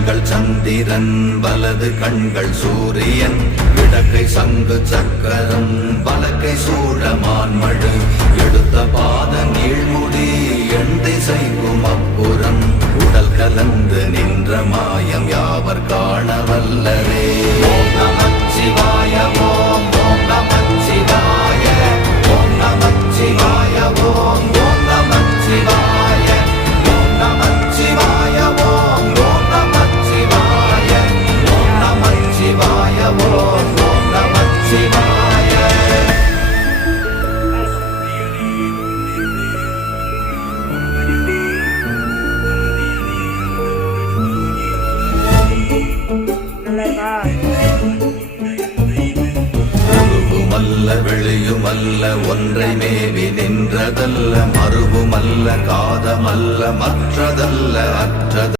கண்கள் சந்திரன் வலது கண்கள் சூரியன் இடக்கை சங்கு சக்கரம் வலக்கை சூழமான்மழு எடுத்த பாத நீழ்முடி எண் திசைக்கும் அப்புறம் உடல் கலந்து நின்ற மாயம் யாவர் காண வல்லரே. ஓம் நமச்சிவாய ஓம் ஓம் நமச்சிவாய ஓம் நமச்சிவாய ஓம் ஓம் நமச்சிவாய ஓம் நமச்சிவாய ஓம் ஓம் நமச்சிவாய ஓம் நமச்சிவாய ஓம் ஓம் நமச்சிவாய. உருவுமல்ல வெளியுமல்ல ஒன்றை மேவி நின்றதல்ல மறுவுமல்ல காதமல்ல மற்றதல்ல அற்றது